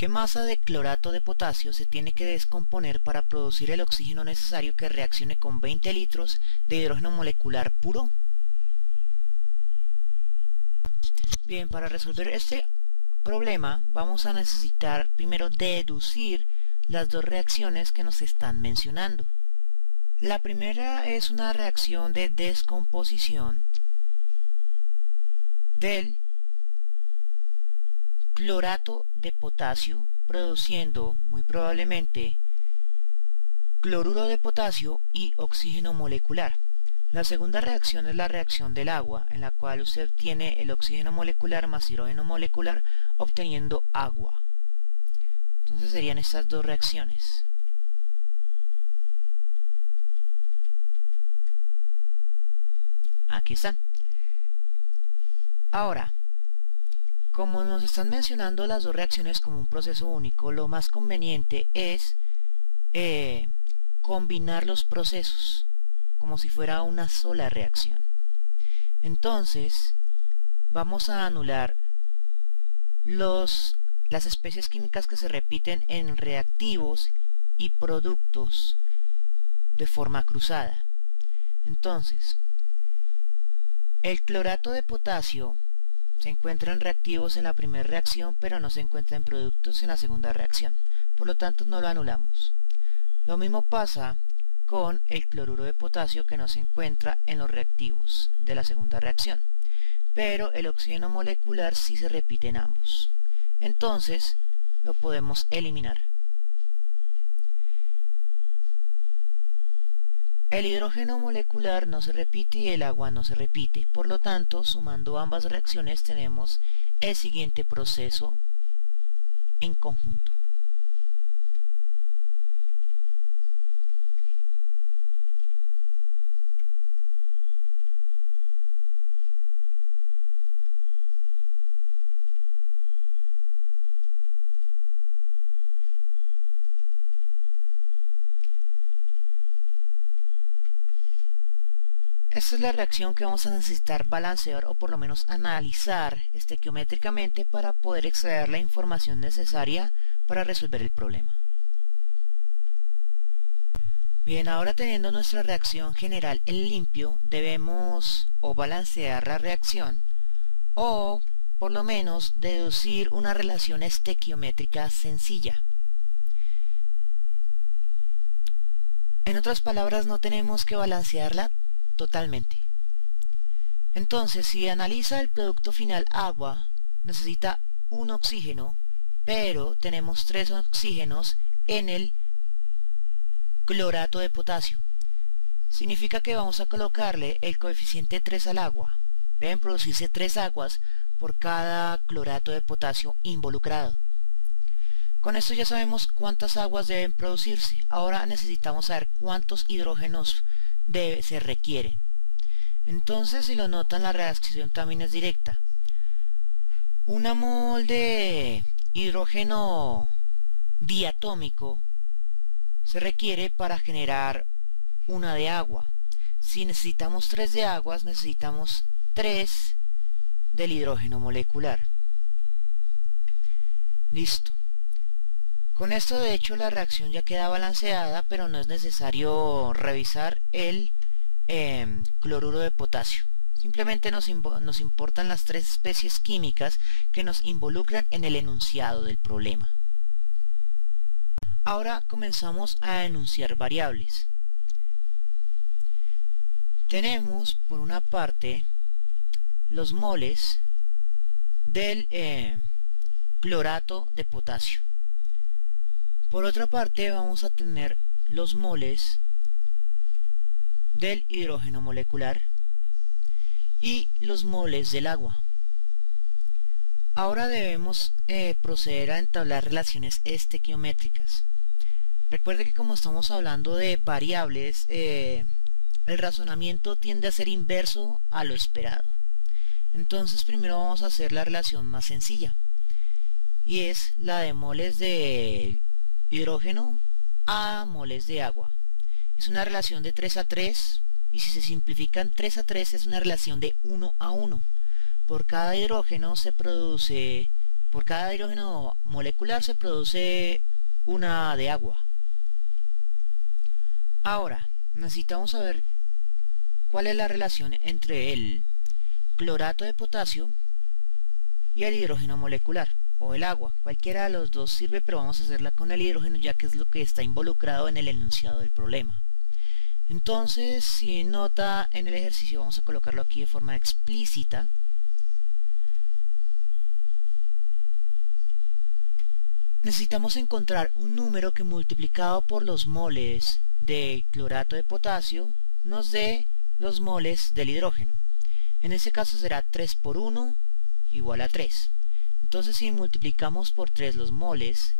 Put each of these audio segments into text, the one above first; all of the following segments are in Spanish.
¿Qué masa de clorato de potasio se tiene que descomponer para producir el oxígeno necesario que reaccione con 20 litros de hidrógeno molecular puro? Bien, para resolver este problema vamos a necesitar primero deducir las dos reacciones que nos están mencionando. La primera es una reacción de descomposición del clorato de potasio, produciendo muy probablemente cloruro de potasio y oxígeno molecular. La segunda reacción es la reacción del agua, en la cual usted tiene el oxígeno molecular más hidrógeno molecular obteniendo agua. Entonces serían estas dos reacciones. Aquí están. Ahora, como nos están mencionando las dos reacciones como un proceso único, lo más conveniente es combinar los procesos como si fuera una sola reacción. Entonces, vamos a anular las especies químicas que se repiten en reactivos y productos de forma cruzada. Entonces, el clorato de potasio se encuentra en reactivos en la primera reacción, pero no se encuentra en productos en la segunda reacción. Por lo tanto, no lo anulamos. Lo mismo pasa con el cloruro de potasio, que no se encuentra en los reactivos de la segunda reacción. Pero el oxígeno molecular sí se repite en ambos. Entonces, lo podemos eliminar. El hidrógeno molecular no se repite y el agua no se repite. Por lo tanto, sumando ambas reacciones tenemos el siguiente proceso en conjunto. Esta es la reacción que vamos a necesitar balancear o por lo menos analizar estequiométricamente para poder extraer la información necesaria para resolver el problema. Bien, ahora teniendo nuestra reacción general en limpio, debemos o balancear la reacción o por lo menos deducir una relación estequiométrica sencilla. En otras palabras, no tenemos que balancearla totalmente. Entonces, si analiza el producto final agua, necesita un oxígeno, pero tenemos 3 oxígenos en el clorato de potasio. Significa que vamos a colocarle el coeficiente 3 al agua. Deben producirse 3 aguas por cada clorato de potasio involucrado. Con esto ya sabemos cuántas aguas deben producirse. Ahora necesitamos saber cuántos hidrógenos se requieren. Entonces, si lo notan, la reacción también es directa. Una mol de hidrógeno diatómico se requiere para generar una de agua. Si necesitamos 3 de aguas, necesitamos 3 del hidrógeno molecular. Listo. Con esto, de hecho, la reacción ya queda balanceada, pero no es necesario revisar el cloruro de potasio. Simplemente nos importan las 3 especies químicas que nos involucran en el enunciado del problema. Ahora comenzamos a enunciar variables. Tenemos, por una parte, los moles del clorato de potasio. Por otra parte, vamos a tener los moles del hidrógeno molecular y los moles del agua. Ahora debemos proceder a entablar relaciones estequiométricas. Recuerde que como estamos hablando de variables, el razonamiento tiende a ser inverso a lo esperado. Entonces primero vamos a hacer la relación más sencilla, y es la de moles de hidrógeno a moles de agua. Es una relación de 3 a 3, y si se simplifican 3 a 3 es una relación de 1 a 1. Por cada hidrógeno se produce Por cada hidrógeno molecular se produce una de agua. Ahora, necesitamos saber cuál es la relación entre el clorato de potasio y el hidrógeno molecular o el agua. Cualquiera de los dos sirve, pero vamos a hacerla con el hidrógeno ya que es lo que está involucrado en el enunciado del problema. Entonces, si nota en el ejercicio, vamos a colocarlo aquí de forma explícita. Necesitamos encontrar un número que multiplicado por los moles de clorato de potasio nos dé los moles del hidrógeno. En este caso será 3 por 1 igual a 3. Entonces si multiplicamos por 3 los moles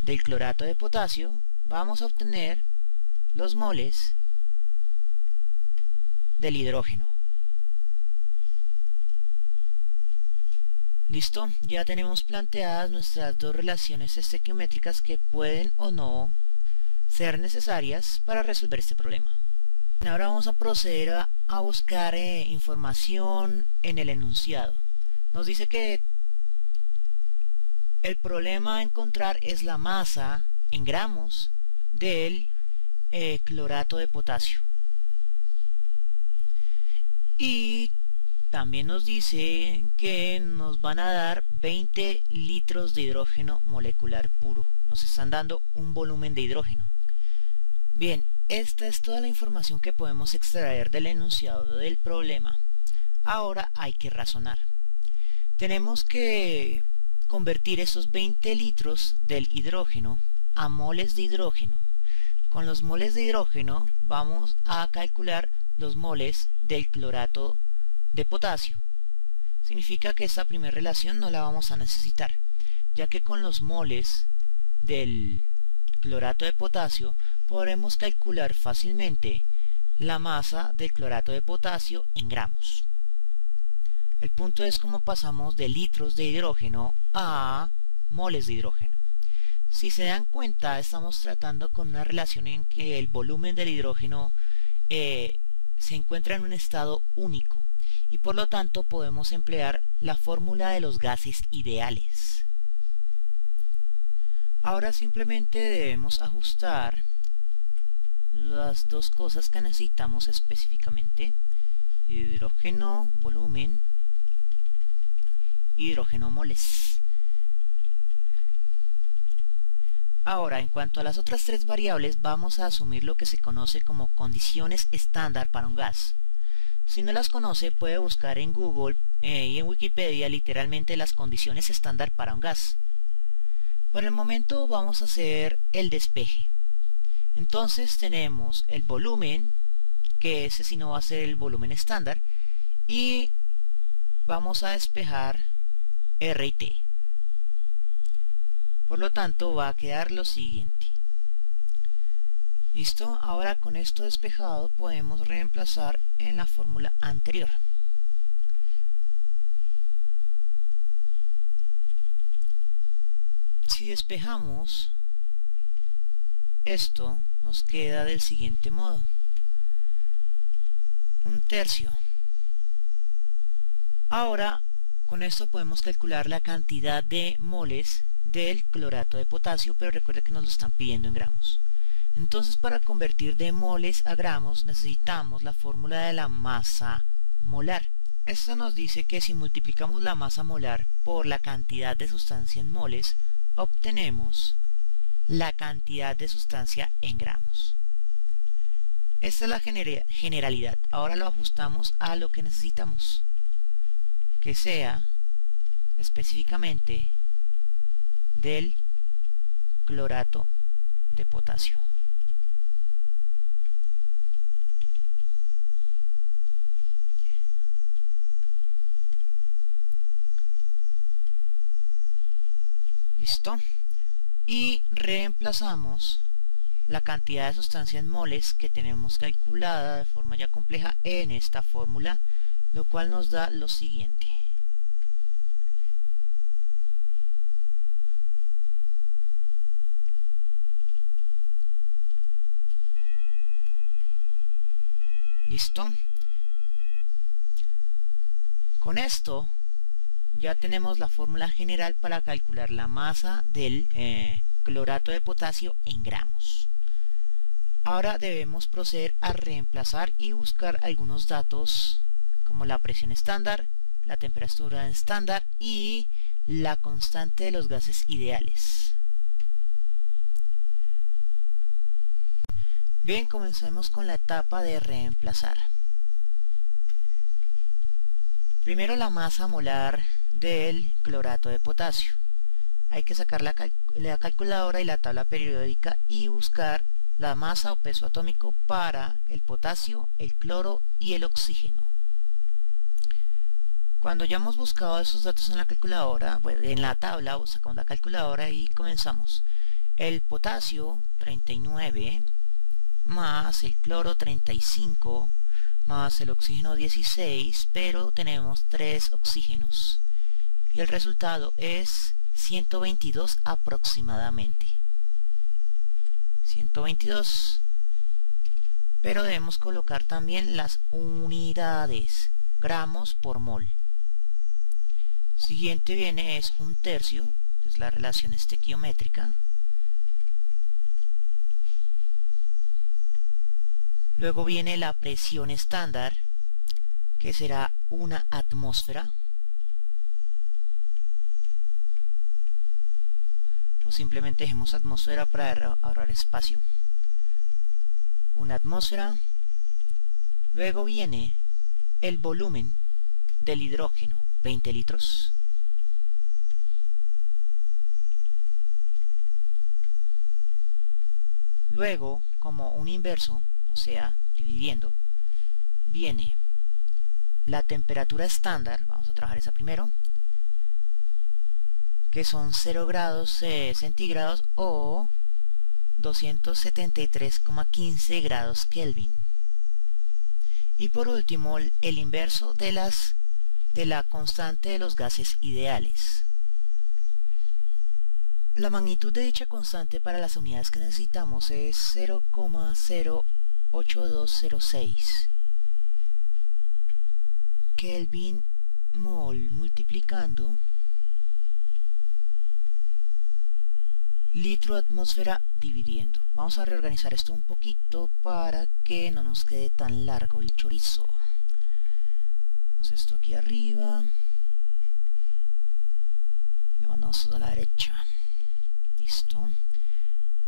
del clorato de potasio, vamos a obtener los moles del hidrógeno. Listo, ya tenemos planteadas nuestras dos relaciones estequiométricas que pueden o no ser necesarias para resolver este problema. Ahora vamos a proceder a buscar información en el enunciado. Nos dice que el problema a encontrar es la masa en gramos del clorato de potasio. Y también nos dice que nos van a dar 20 litros de hidrógeno molecular puro. Nos están dando un volumen de hidrógeno. Bien, esta es toda la información que podemos extraer del enunciado del problema. Ahora hay que razonar. Tenemos que convertir esos 20 litros del hidrógeno a moles de hidrógeno. Con los moles de hidrógeno vamos a calcular los moles del clorato de potasio. Significa que esta primera relación no la vamos a necesitar, ya que con los moles del clorato de potasio podremos calcular fácilmente la masa del clorato de potasio en gramos. El punto es cómo pasamos de litros de hidrógeno a moles de hidrógeno. Si se dan cuenta, estamos tratando con una relación en que el volumen del hidrógeno se encuentra en un estado único y por lo tanto podemos emplear la fórmula de los gases ideales. Ahora simplemente debemos ajustar las dos cosas que necesitamos específicamente: hidrógeno volumen, hidrógeno moles. Ahora, en cuanto a las otras tres variables, vamos a asumir lo que se conoce como condiciones estándar para un gas. Si no las conoce, puede buscar en Google y en Wikipedia literalmente las condiciones estándar para un gas. Por el momento vamos a hacer el despeje. Entonces tenemos el volumen, que ese sí no va a ser el volumen estándar, y vamos a despejar R y T. Por lo tanto va a quedar lo siguiente. ¿Listo? Ahora con esto despejado podemos reemplazar en la fórmula anterior. Si despejamos esto, nos queda del siguiente modo: 1/3. Ahora con esto podemos calcular la cantidad de moles del clorato de potasio, pero recuerde que nos lo están pidiendo en gramos. Entonces, para convertir de moles a gramos necesitamos la fórmula de la masa molar. Esto nos dice que si multiplicamos la masa molar por la cantidad de sustancia en moles, obtenemos la cantidad de sustancia en gramos. Esta es la generalidad. Ahora lo ajustamos a lo que necesitamos, que sea específicamente del clorato de potasio. Listo. Y reemplazamos la cantidad de sustancia en moles que tenemos calculada de forma ya compleja en esta fórmula, lo cual nos da lo siguiente. ¿Listo? Con esto ya tenemos la fórmula general para calcular la masa del clorato de potasio en gramos. Ahora debemos proceder a reemplazar y buscar algunos datos como la presión estándar, la temperatura estándar y la constante de los gases ideales. Bien, comencemos con la etapa de reemplazar. Primero la masa molar del clorato de potasio. Hay que sacar la calculadora y la tabla periódica y buscar la masa o peso atómico para el potasio, el cloro y el oxígeno. Cuando ya hemos buscado esos datos en la calculadora, bueno, en la tabla sacamos la calculadora y comenzamos. El potasio 39 más el cloro 35 más el oxígeno 16, pero tenemos 3 oxígenos y el resultado es 122 aproximadamente. 122, pero debemos colocar también las unidades, gramos por mol. Siguiente viene es un tercio, que es la relación estequiométrica. Luego viene la presión estándar, que será una atmósfera. O simplemente dejemos atmósfera para ahorrar espacio. Una atmósfera. Luego viene el volumen del hidrógeno, 20 litros. Luego, como un inverso, o sea, dividiendo, viene la temperatura estándar, vamos a trabajar esa primero, que son 0 grados centígrados o 273,15 grados Kelvin. Y por último, el inverso de la constante de los gases ideales. La magnitud de dicha constante para las unidades que necesitamos es 0,08206 Kelvin mol multiplicando litro atmósfera dividiendo. Vamos a reorganizar esto un poquito para que no nos quede tan largo el chorizo. Vamos esto aquí arriba, lo mandamos a la derecha. Listo.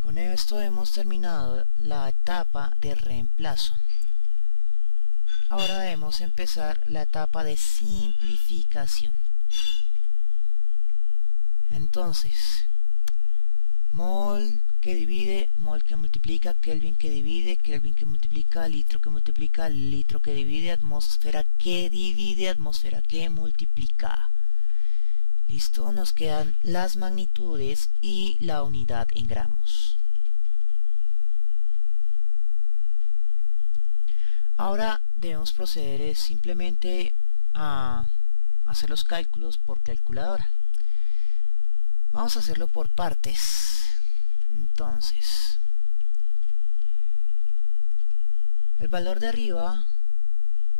Con esto hemos terminado la etapa de reemplazo. Ahora debemos empezar la etapa de simplificación. Entonces, mol que divide, mol que multiplica, Kelvin que divide, Kelvin que multiplica, litro que divide, atmósfera que multiplica. Listo, nos quedan las magnitudes y la unidad en gramos. Ahora debemos proceder simplemente a hacer los cálculos por calculadora. Vamos a hacerlo por partes. Entonces, el valor de arriba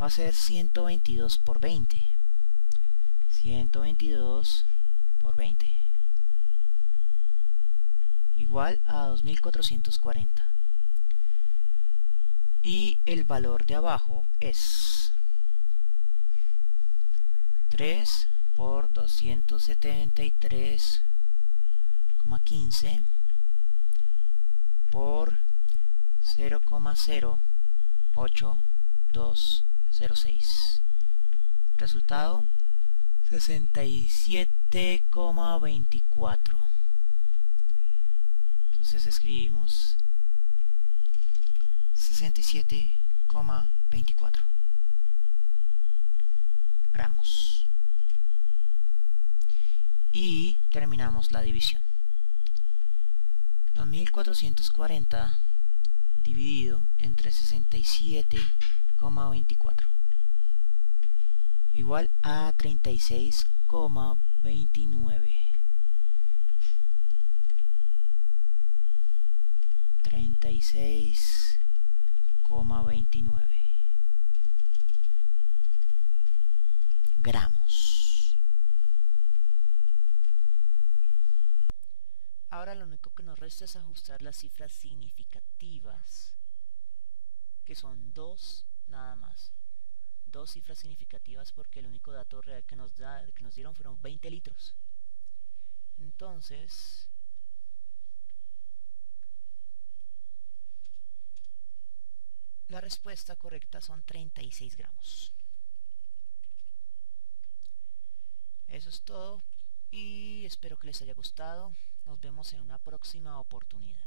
va a ser 122 por 20. 122 por 20 igual a 2440. Y el valor de abajo es 3 por 273,15 por 0,08206. Resultado 67,24. Entonces escribimos 67,24 gramos y terminamos la división. 2440 dividido entre 67,24 igual a 36,29. 36,29 gramos. Ahora lo único que nos resta es ajustar las cifras significativas, que son 2 nada más. 2 cifras significativas porque el único dato real que nos dieron fueron 20 litros. Entonces, la respuesta correcta son 36 gramos. Eso es todo y espero que les haya gustado. Nos vemos en una próxima oportunidad.